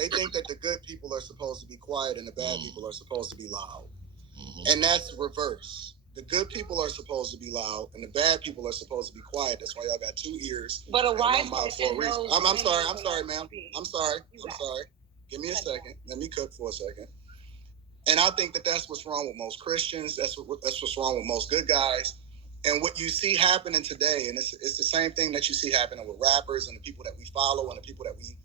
They think that the good people are supposed to be quiet and the bad people are supposed to be loud. And that's reverse. The good people are supposed to be loud, and the bad people are supposed to be quiet. That's why y'all got 2 ears. But a wise person knows. I'm sorry, ma'am. I'm sorry. Give me a second. Let me cook for a second. And I think that that's what's wrong with most Christians. That's what's wrong with most good guys. And what you see happening today, and it's the same thing that you see happening with rappers and the people that we follow and the people that we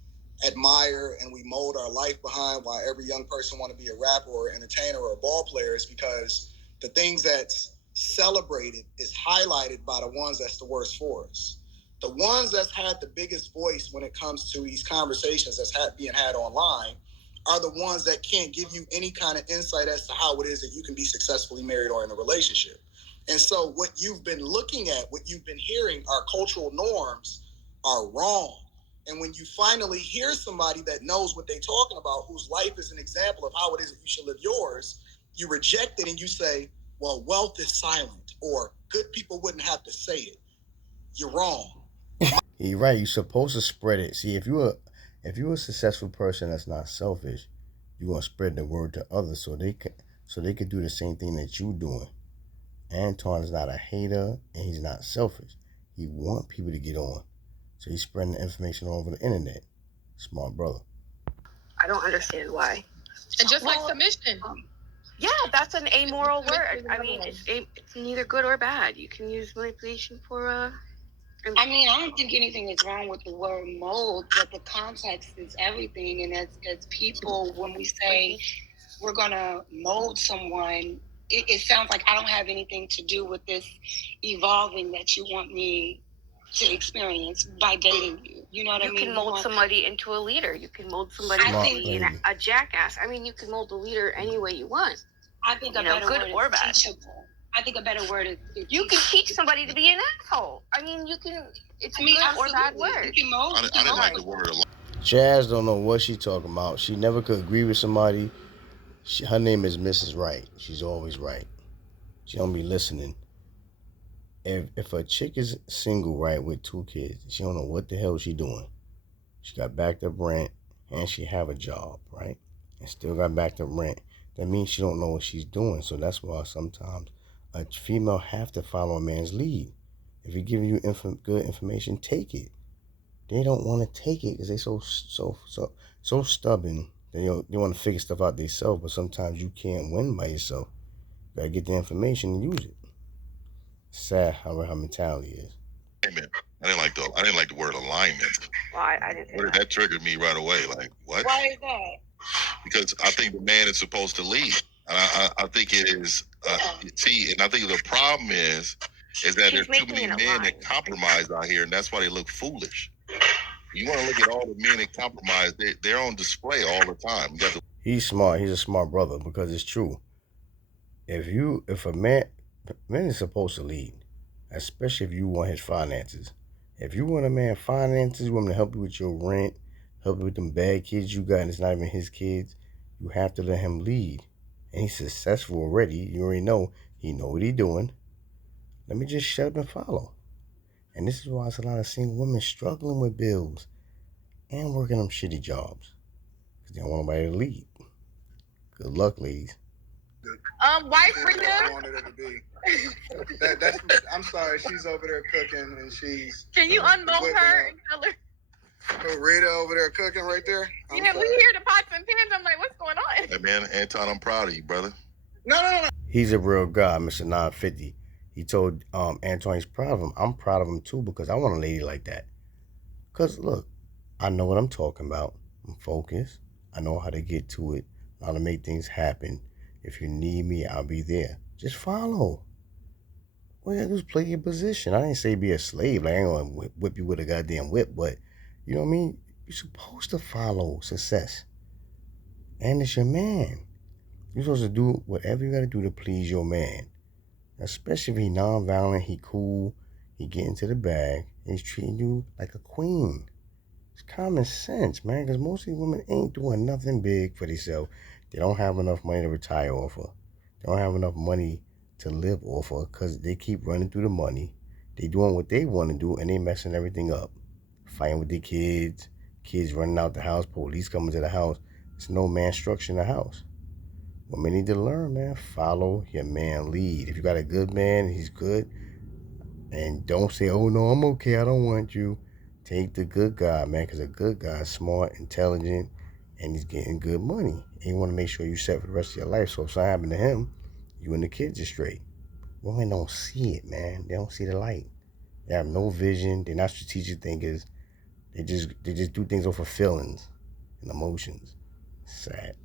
admire and we mold our life behind, why every young person want to be a rapper or entertainer or a ball player, is because the things that's celebrated is highlighted by the ones that's the worst for us. The ones that's had the biggest voice when it comes to these conversations that's being had online are the ones that can't give you any kind of insight as to how it is that you can be successfully married or in a relationship. And so what you've been looking at, what you've been hearing, our cultural norms are wrong. And when you finally hear somebody that knows what they're talking about, whose life is an example of how it is that you should live yours, you reject it and you say, well, wealth is silent, or good people wouldn't have to say it. You're wrong. You're right. You're supposed to spread it. See, if you're a successful person that's not selfish, you're gonna spread the word to others so they could do the same thing that you're doing. Antoine is not a hater and he's not selfish. He wants people to get on. So he's spreading the information all over the internet. Smart brother. I don't understand why. And just like submission. Yeah, that's an amoral word. I mean, it's neither good or bad. You can use manipulation for I mean, I don't think anything is wrong with the word mold, but the context is everything. And as people, when we say we're going to mold someone, it sounds like I don't have anything to do with this evolving that you want me to experience by dating you. You know what I mean? You can mold somebody into a leader. You can mold somebody to be a jackass. I mean, you can mold a leader any way you want. I think a better good word or is bad. teachable. I think a better word is you can teach somebody to be an asshole. I mean, you can. It's a good or bad word. I didn't like the word a lot. Jazz don't know what she talking about. She never could agree with somebody. Her name is Mrs. Right. She's always right. She don't be listening. If a chick is single, right, with 2 kids, she don't know what the hell she doing. She got backed up rent and she have a job, right? And still got backed up rent. That means she don't know what she's doing. So that's why sometimes a female have to follow a man's lead. If he giving you good information, take it. They don't want to take it because they so stubborn. They want to figure stuff out themselves, but sometimes you can't win by yourself. You gotta get the information and use it. Sad how her mentality is. Amen. I didn't like the word alignment. Well, I didn't. That triggered me right away. Like, what? Why is that? Because I think the man is supposed to lead. I think it is. See, and I think the problem is that there's too many men that compromise out here, and that's why they look foolish. You want to look at all the men that compromise; they're on display all the time. He's smart. He's a smart brother because it's true. If a man is supposed to lead, especially if you want his finances. If you want a man finances, you want him to help you with your rent, help you with them bad kids you got, and it's not even his kids, you have to let him lead. And he's successful already. You already know he know what he's doing. Let me just shut up and follow. And this is why it's a lot of single women struggling with bills and working them shitty jobs because they don't want nobody to lead. Good luck, ladies. Wife Rita. I wanted her to be. I'm sorry, she's over there cooking and she's. Can you unmold her and tell her? Rita over there cooking right there. We hear the pots and pans. I'm like, what's going on? Hey man, Anton, I'm proud of you, brother. No. He's a real guy, Mr. 950. He told Antoine he's proud of him. I'm proud of him too because I want a lady like that. Because look, I know what I'm talking about. I'm focused. I know how to get to it, how to make things happen. If you need me, I'll be there. Just follow. All you gotta do is play your position. I didn't say be a slave. Like, I ain't gonna whip you with a goddamn whip, but you know what I mean? You're supposed to follow success. And it's your man. You're supposed to do whatever you gotta do to please your man. Especially if he non-violent, he cool, he get into the bag, and he's treating you like a queen. It's common sense, man, because most of these women ain't doing nothing big for themselves. They don't have enough money to retire off of. They don't have enough money to live off of because they keep running through the money. They doing what they want to do, and they messing everything up. Fighting with their kids, kids running out the house, police coming to the house. There's no man structure in the house. Women need to learn, man. Follow your man lead. If you got a good man, he's good. And don't say, oh, no, I'm okay, I don't want you. Take the good guy, man, because a good guy is smart, intelligent, and he's getting good money. And you want to make sure you're set for the rest of your life. So if something happened to him, you and the kids are straight. Women don't see it, man. They don't see the light. They have no vision. They're not strategic thinkers. They just do things off of feelings and emotions. Sad.